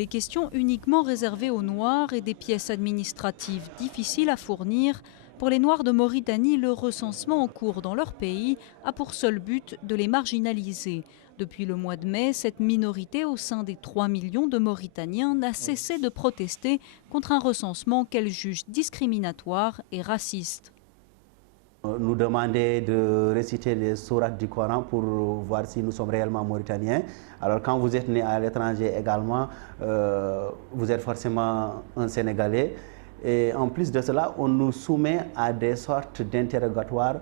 Des questions uniquement réservées aux Noirs et des pièces administratives difficiles à fournir. Pour les Noirs de Mauritanie, le recensement en cours dans leur pays a pour seul but de les marginaliser. Depuis le mois de mai, cette minorité au sein des 3 millions de Mauritaniens n'a cessé de protester contre un recensement qu'elle juge discriminatoire et raciste. Nous demander de réciter les sourates du Coran pour voir si nous sommes réellement mauritaniens. Alors quand vous êtes né à l'étranger également, vous êtes forcément un Sénégalais. Et en plus de cela, on nous soumet à des sortes d'interrogatoires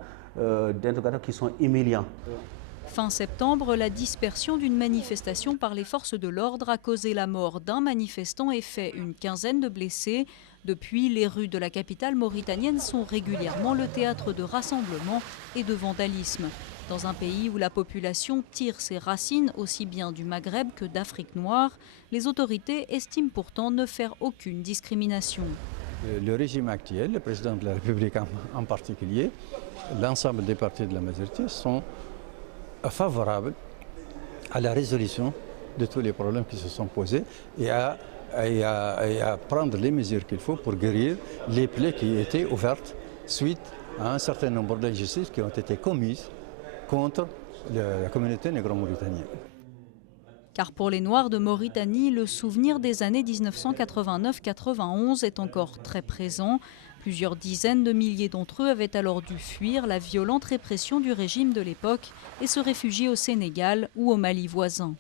qui sont humiliants. Fin septembre, la dispersion d'une manifestation par les forces de l'ordre a causé la mort d'un manifestant et fait une quinzaine de blessés. Depuis, les rues de la capitale mauritanienne sont régulièrement le théâtre de rassemblements et de vandalisme. Dans un pays où la population tire ses racines aussi bien du Maghreb que d'Afrique noire, les autorités estiment pourtant ne faire aucune discrimination. Le régime actuel, le président de la République en particulier, l'ensemble des partis de la majorité sont favorables à la résolution de tous les problèmes qui se sont posés et à prendre les mesures qu'il faut pour guérir les plaies qui étaient ouvertes suite à un certain nombre d'injustices qui ont été commises contre la communauté négro-mauritanienne. Car pour les Noirs de Mauritanie, le souvenir des années 1989-91 est encore très présent. Plusieurs dizaines de milliers d'entre eux avaient alors dû fuir la violente répression du régime de l'époque et se réfugier au Sénégal ou au Mali voisin.